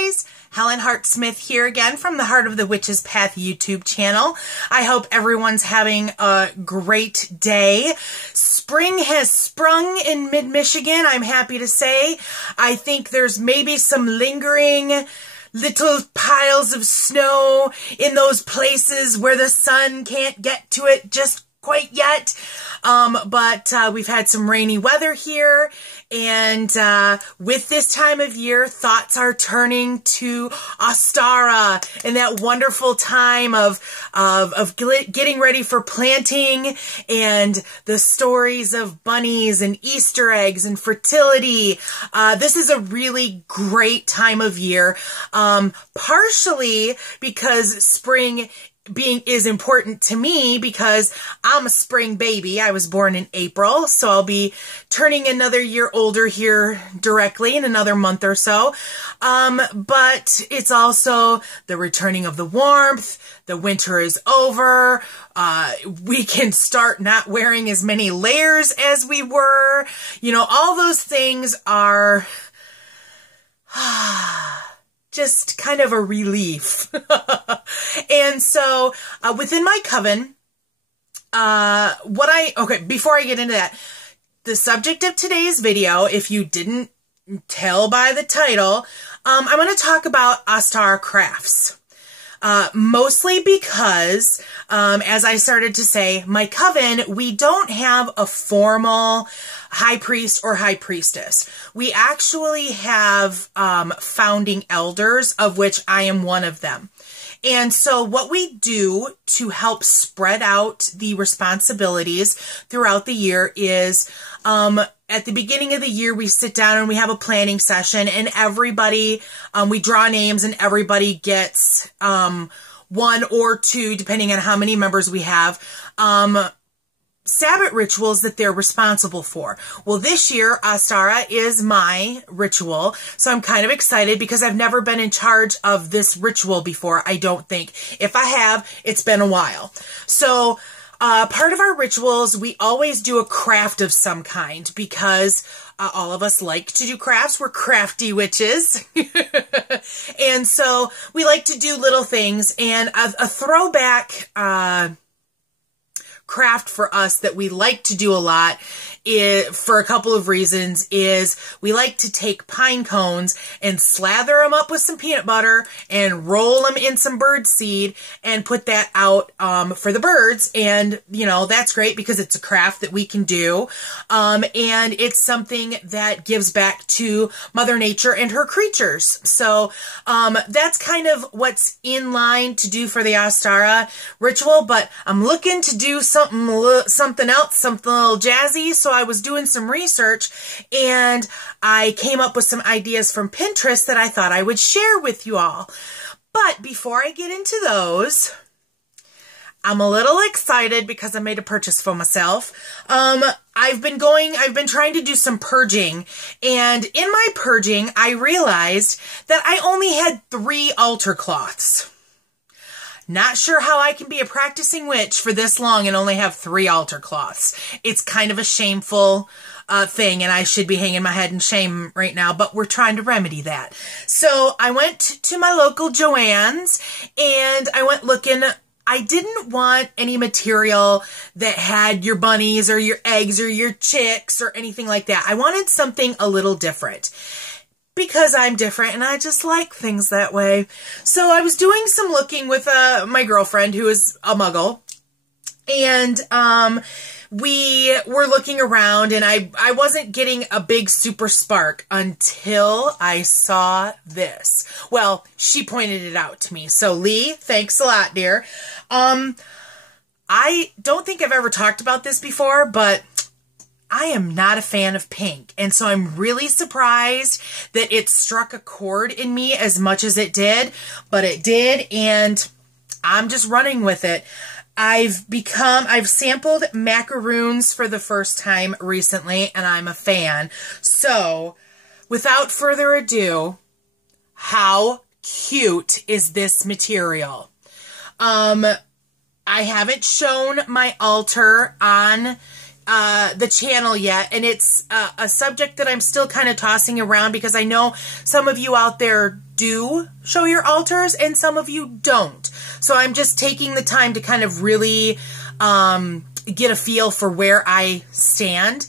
guys, Helen Hart Smith here again from the Heart of the Witch's Path YouTube channel. I hope everyone's having a great day. Spring has sprung in mid-Michigan, I'm happy to say. I think there's maybe some lingering little piles of snow in those places where the sun can't get to it just quite yet. But we've had some rainy weather here, and with this time of year, thoughts are turning to Ostara and that wonderful time of getting ready for planting and the stories of bunnies and Easter eggs and fertility. This is a really great time of year, partially because spring is important to me because I'm a spring baby. I was born in April, so I'll be turning another year older here directly in another month or so. But it's also the returning of the warmth. The winter is over. We can start not wearing as many layers as we were. You know, all those things are just kind of a relief. And so within my coven, before I get into that, the subject of today's video, if you didn't tell by the title, I'm going to talk about Ostara Crafts. Mostly because, as I started to say, my coven, we don't have a formal high priest or high priestess. We actually have founding elders, of which I am one of them. And so what we do to help spread out the responsibilities throughout the year is, at the beginning of the year, we sit down and we have a planning session, and everybody, we draw names, and everybody gets one or two, depending on how many members we have, Sabbath rituals that they're responsible for. Well, this year, Ostara is my ritual, so I'm kind of excited because I've never been in charge of this ritual before, I don't think. If I have, it's been a while. So, part of our rituals, we always do a craft of some kind because all of us like to do crafts. We're crafty witches. And so we like to do little things, and a throwback craft for us that we like to do a lot for a couple of reasons is we like to take pine cones and slather them up with some peanut butter and roll them in some bird seed and put that out for the birds. And, you know, that's great because it's a craft that we can do. And it's something that gives back to Mother Nature and her creatures. So that's kind of what's in line to do for the Ostara ritual, but I'm looking to do something else, something a little jazzy. So I was doing some research and I came up with some ideas from Pinterest that I thought I would share with you all. But before I get into those, I'm a little excited because I made a purchase for myself. I've been trying to do some purging, and in my purging, I realized that I only had 3 altar cloths. Not sure how I can be a practicing witch for this long and only have 3 altar cloths. It's kind of a shameful thing, and I should be hanging my head in shame right now, but we're trying to remedy that. So I went to my local Joann's, and I went looking. I didn't want any material that had your bunnies or your eggs or your chicks or anything like that. I wanted something a little different, because I'm different and I just like things that way. So I was doing some looking with my girlfriend who is a muggle, and we were looking around, and I wasn't getting a big super spark until I saw this. Well, she pointed it out to me. So Lee, thanks a lot, dear. I don't think I've ever talked about this before, but I am not a fan of pink, and so I'm really surprised that it struck a chord in me as much as it did, but it did, and I'm just running with it. I've sampled macaroons for the first time recently, and I'm a fan. So, without further ado, how cute is this material? I haven't shown my altar on the channel yet, and it's a subject that I'm still kind of tossing around because I know some of you out there do show your altars and some of you don't. So I'm just taking the time to kind of really get a feel for where I stand.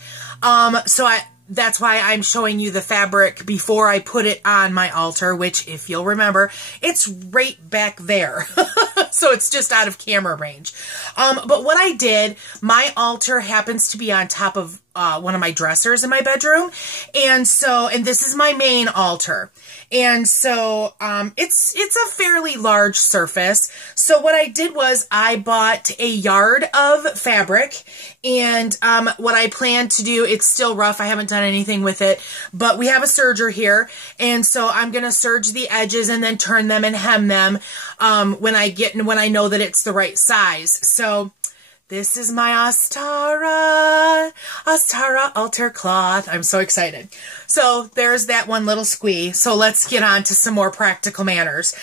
That's why I'm showing you the fabric before I put it on my altar, which, if you'll remember, it's right back there. So it's just out of camera range. But what I did, my altar happens to be on top of one of my dressers in my bedroom. And this is my main altar. And so it's a fairly large surface. So what I did was I bought a yard of fabric, and what I plan to do, it's still rough, I haven't done anything with it, but we have a serger here, and so I'm going to serge the edges and then turn them and hem them when I know that it's the right size. So this is my Ostara altar cloth. I'm so excited. So there's that one little squee. So let's get on to some more practical manners.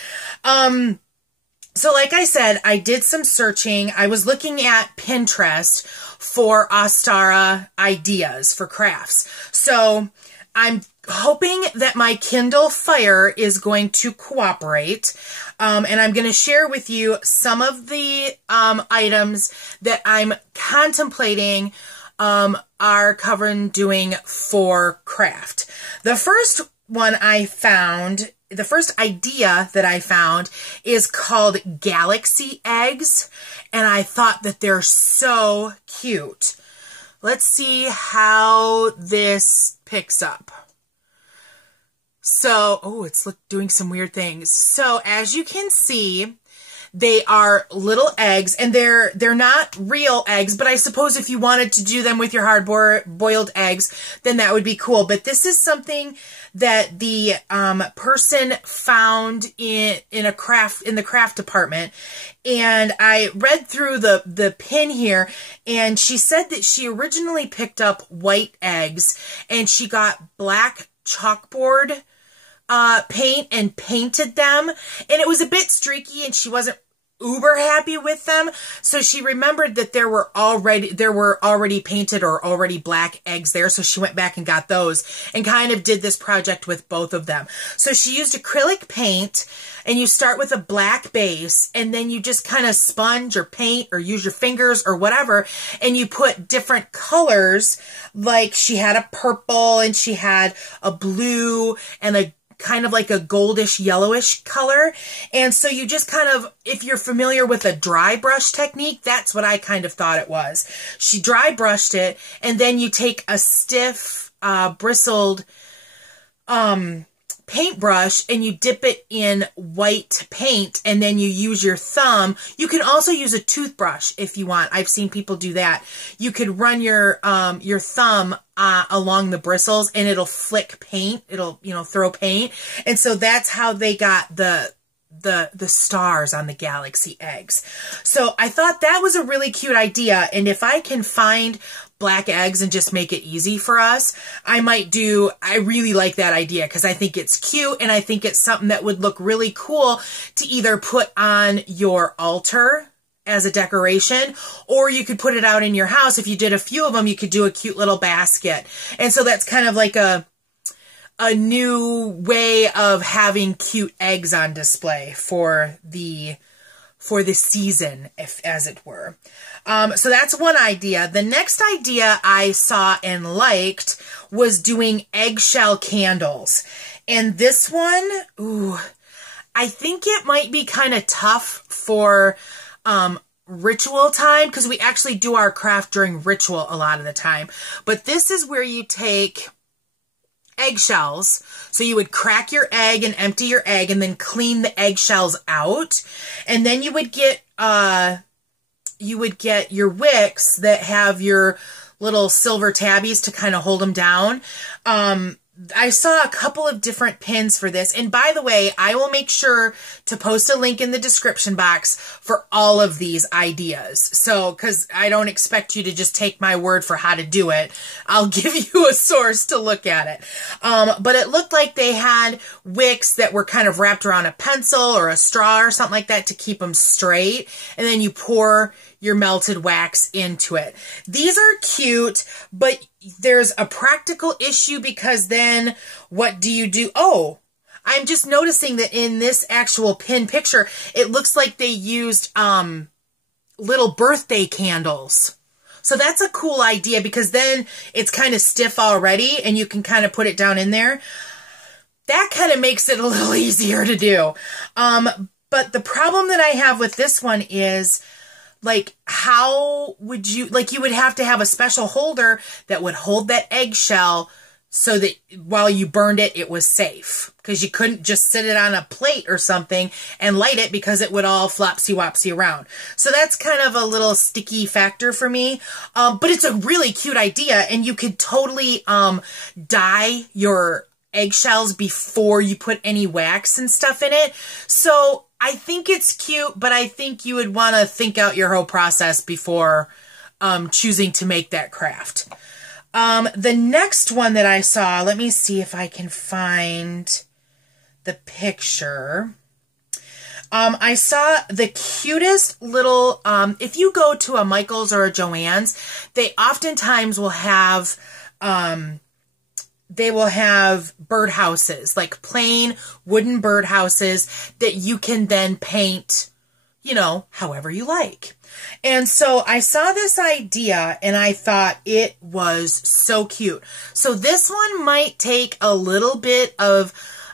So like I said, I did some searching. I was looking at Pinterest for Ostara ideas for crafts. So I'm hoping that my Kindle Fire is going to cooperate. And I'm going to share with you some of the items that I'm contemplating are covering doing for craft. The first one I found, the first idea that I found is called Galaxy Eggs, and I thought that they're so cute. Let's see how this picks up. So, oh, it's doing some weird things. So, as you can see, they are little eggs, and they're not real eggs, but I suppose if you wanted to do them with your hard-boiled eggs, then that would be cool. But this is something that the person found in the craft department, and I read through the pin here, and she said that she originally picked up white eggs, and she got black chalkboard paint and painted them, and it was a bit streaky and she wasn't uber happy with them, so she remembered that there were already painted or already black eggs there, so she went back and got those and kind of did this project with both of them. So she used acrylic paint, and you start with a black base, and then you just kind of sponge or paint or use your fingers or whatever, and you put different colors. Like she had a purple, and she had a blue, and a kind of like a goldish yellowish color. And so you just kind of, if you're familiar with a dry brush technique, that's what I kind of thought it was. She dry brushed it, and then you take a stiff bristled paintbrush and you dip it in white paint, and then you use your thumb. You can also use a toothbrush if you want. I've seen people do that. You could run your thumb along the bristles, and it'll flick paint. It'll, throw paint. And so that's how they got the stars on the Galaxy Eggs. So I thought that was a really cute idea. And if I can find black eggs and just make it easy for us, I really like that idea, because I think it's cute, and I think it's something that would look really cool to either put on your altar as a decoration, or you could put it out in your house. If you did a few of them, you could do a cute little basket. And so that's kind of like a new way of having cute eggs on display for the season, as it were. So that's one idea. The next idea I saw and liked was doing eggshell candles. And this one, ooh, I think it might be kind of tough for ritual time, because we actually do our craft during ritual a lot of the time. But this is where you take eggshells. So you would crack your egg and empty your egg, and then clean the eggshells out. And then you would get your wicks that have your little silver tabbies to kind of hold them down. I saw a couple of different pins for this. And by the way, I will make sure to post a link in the description box for all of these ideas. So, because I don't expect you to just take my word for how to do it. I'll give you a source to look at it. But it looked like they had wicks that were kind of wrapped around a pencil or a straw or something like that to keep them straight. And then you pour your melted wax into it. These are cute, but there's a practical issue because then what do you do? Oh, I'm just noticing that in this actual pin picture, it looks like they used little birthday candles. So that's a cool idea because then it's kind of stiff already and you can kind of put it down in there. That kind of makes it a little easier to do. But the problem that I have with this one is, like, how would you, like, you would have to have a special holder that would hold that eggshell so that while you burned it, it was safe. Because you couldn't just sit it on a plate or something and light it because it would all flopsy-wopsy around. So that's kind of a little sticky factor for me. But it's a really cute idea, and you could totally dye your eggshells before you put any wax and stuff in it. So I think it's cute, but I think you would want to think out your whole process before choosing to make that craft. The next one that I saw, let me see if I can find the picture. I saw the cutest little, if you go to a Michael's or a Joann's, they oftentimes will have, birdhouses, like plain wooden birdhouses that you can then paint, you know, however you like. And so I saw this idea and I thought it was so cute. So this one might take a little bit of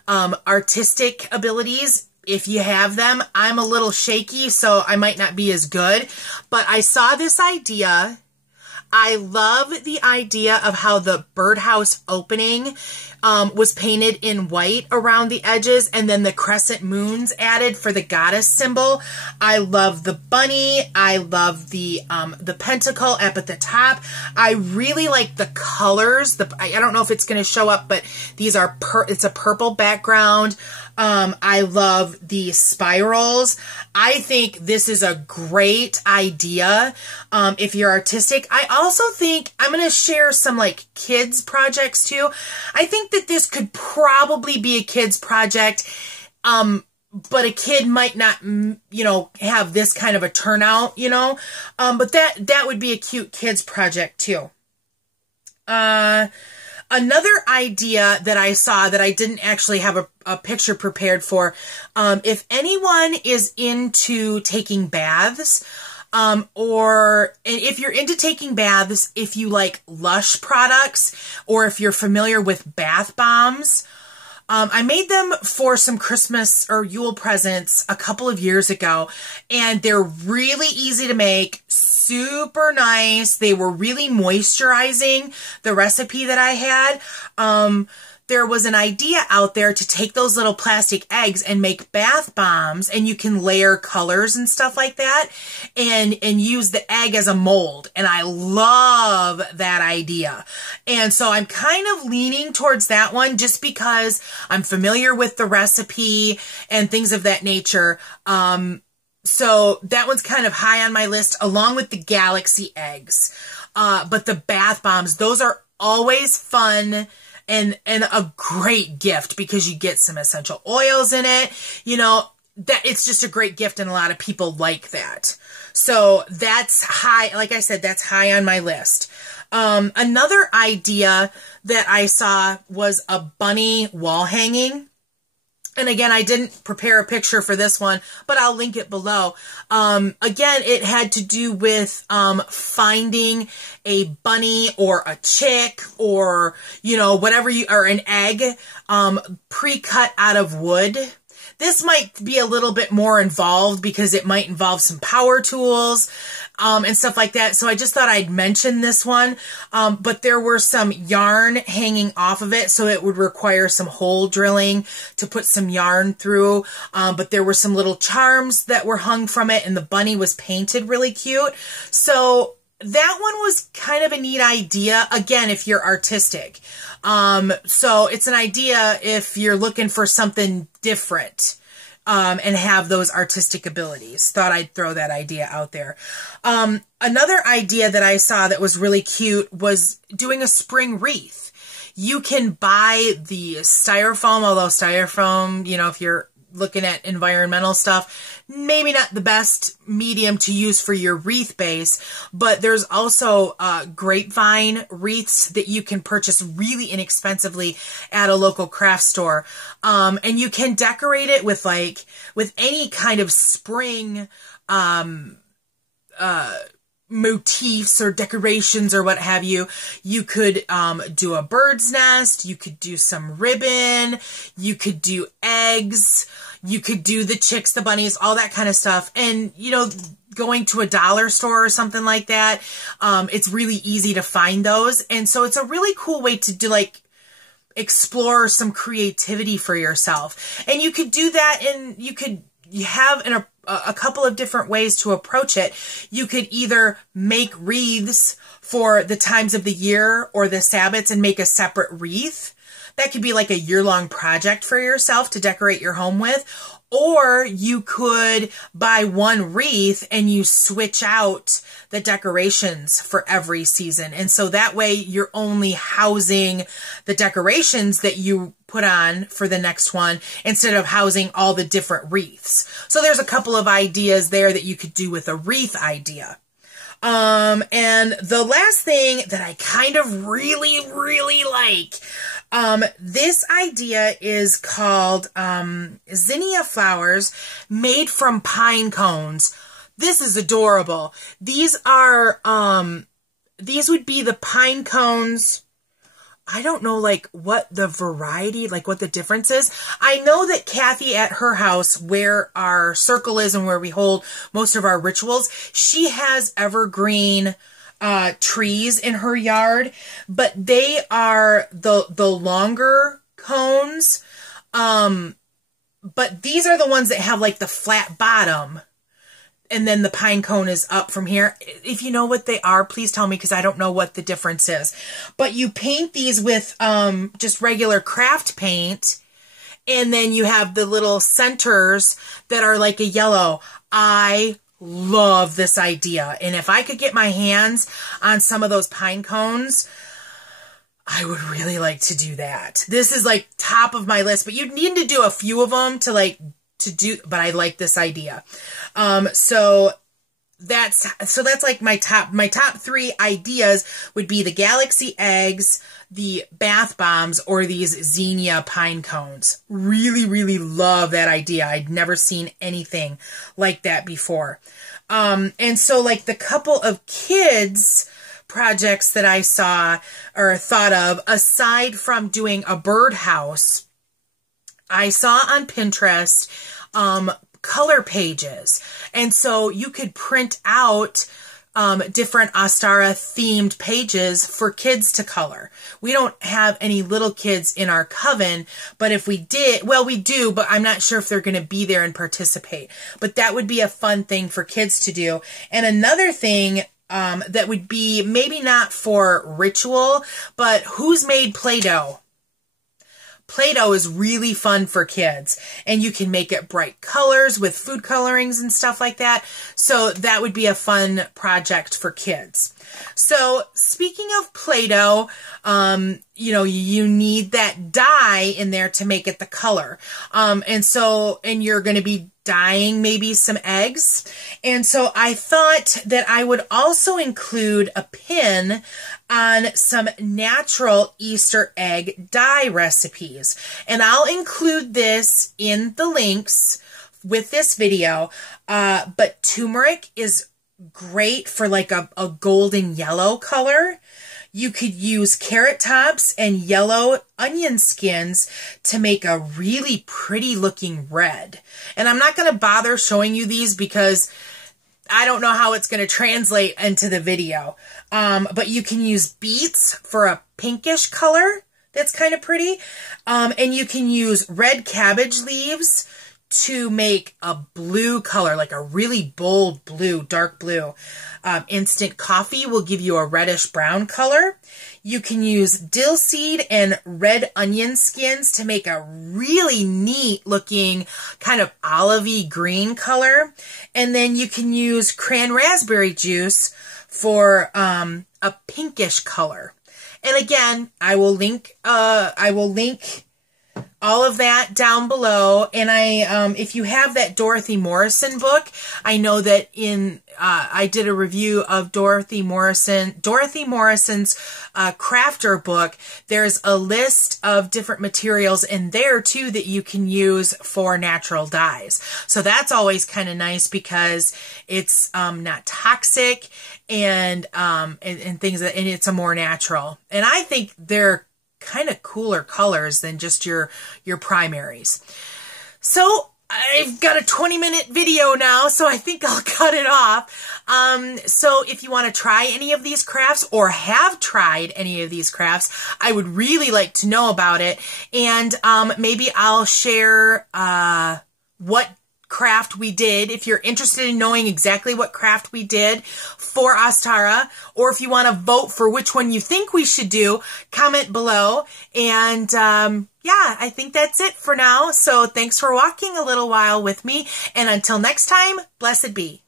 artistic abilities. If you have them, I'm a little shaky, so I might not be as good. But I saw this idea. I love the idea of how the birdhouse opening was painted in white around the edges and then the crescent moons added for the goddess symbol. I love the bunny. I love the pentacle up at the top. I really like the colors. I don't know if it's going to show up, but these are, it's a purple background. I love the spirals. I think this is a great idea if you're artistic. I also think I'm going to share some like kids projects too. I think that this could probably be a kids project, but a kid might not, you know, have this kind of a turnout, you know, but that would be a cute kids project too. Another idea that I saw that I didn't actually have a picture prepared for, if anyone is into taking baths, or if you're into taking baths, if you like Lush products, or if you're familiar with bath bombs, I made them for some Christmas or Yule presents a couple of years ago, and they're really easy to make, super nice. They were really moisturizing, the recipe that I had. There was an idea out there to take those little plastic eggs and make bath bombs, and you can layer colors and stuff like that and use the egg as a mold. And I love that idea. And so I'm kind of leaning towards that one just because I'm familiar with the recipe and things of that nature. So that one's kind of high on my list along with the galaxy eggs. But the bath bombs, those are always fun and a great gift because you get some essential oils in it. You know, that it's just a great gift and a lot of people like that. So that's high, like I said, that's high on my list. Another idea that I saw was a bunny wall hanging. And again, I didn't prepare a picture for this one, but I'll link it below. Again, it had to do with finding a bunny or a chick or, you know, whatever you, or an egg pre-cut out of wood. This might be a little bit more involved because it might involve some power tools and stuff like that. So I just thought I'd mention this one. But there were some yarn hanging off of it, so it would require some hole drilling to put some yarn through. But there were some little charms that were hung from it, and the bunny was painted really cute. So that one was kind of a neat idea, again, if you're artistic. So it's an idea if you're looking for something different, and have those artistic abilities. Thought I'd throw that idea out there. Another idea that I saw that was really cute was doing a spring wreath. You can buy the styrofoam, although styrofoam, you know, if you're looking at environmental stuff, maybe not the best medium to use for your wreath base, but there's also grapevine wreaths that you can purchase really inexpensively at a local craft store. And you can decorate it with any kind of spring motifs or decorations or what have you. You could do a bird's nest, you could do some ribbon, you could do eggs, you could do the chicks, the bunnies, all that kind of stuff. And, you know, going to a dollar store or something like that, it's really easy to find those. And so it's a really cool way to do, like, explore some creativity for yourself. And you could do that, and you have a couple of different ways to approach it. You could either make wreaths for the times of the year or the Sabbats and make a separate wreath. That could be like a year-long project for yourself to decorate your home with. Or you could buy one wreath and you switch out the decorations for every season. And so that way you're only housing the decorations that you put on for the next one instead of housing all the different wreaths. So there's a couple of ideas there that you could do with a wreath idea. And the last thing that I kind of really like, this idea is called zinnia flowers made from pine cones. This is adorable. These are, these would be the pine cones. I don't know, like, what the variety, like, what the difference is. I know that Kathy at her house, where our circle is and where we hold most of our rituals, she has evergreen trees in her yard, but they are the longer cones. But these are the ones that have, like, the flat bottom. And then the pine cone is up from here. If you know what they are, please tell me, because I don't know what the difference is. But you paint these with just regular craft paint. And then you have the little centers that are like a yellow. I love this idea. And if I could get my hands on some of those pine cones, I would really like to do that. This is like top of my list. But you'd need to do a few of them to but I like this idea. So that's like my top three ideas would be the galaxy eggs, the bath bombs, or these zinnia pine cones. Really love that idea. I'd never seen anything like that before. And so, like, the couple of kids projects that I saw or thought of, aside from doing a birdhouse, I saw on Pinterest color pages. And so you could print out different Ostara themed pages for kids to color. We don't have any little kids in our coven, but if we did, well, we do, but I'm not sure if they're going to be there and participate. But that would be a fun thing for kids to do. And another thing that would be maybe not for ritual, but who's made Play-Doh? Play-Doh is really fun for kids, and you can make it bright colors with food colorings and stuff like that. So that would be a fun project for kids. So speaking of Play-Doh, you know, you need that dye in there to make it the color. And you're going to be dyeing maybe some eggs. And so I thought that I would also include a pin on some natural Easter egg dye recipes. And I'll include this in the links with this video. But turmeric is great for like a golden yellow color. You could use carrot tops and yellow onion skins to make a really pretty looking red. And I'm not going to bother showing you these because I don't know how it's going to translate into the video. But you can use beets for a pinkish color that's kind of pretty. And you can use red cabbage leaves to make a blue color, like a really bold blue, dark blue. Instant coffee will give you a reddish brown color. You can use dill seed and red onion skins to make a really neat looking kind of olivey green color. And then you can use cran raspberry juice for a pinkish color. And again, I will link all of that down below. And if you have that Dorothy Morrison book, I know that I did a review of Dorothy Morrison's crafter book. There's a list of different materials in there too that you can use for natural dyes. So that's always kind of nice because it's not toxic and things, and it's a more natural. And I think they're kind of cooler colors than just your primaries. So I've got a 20-minute video now, so I think I'll cut it off. So if you want to try any of these crafts or have tried any of these crafts, I would really like to know about it. And maybe I'll share what craft we did, if you're interested in knowing exactly what craft we did for Ostara, or if you want to vote for which one you think we should do, comment below. And yeah, I think that's it for now. So thanks for walking a little while with me. And until next time, blessed be.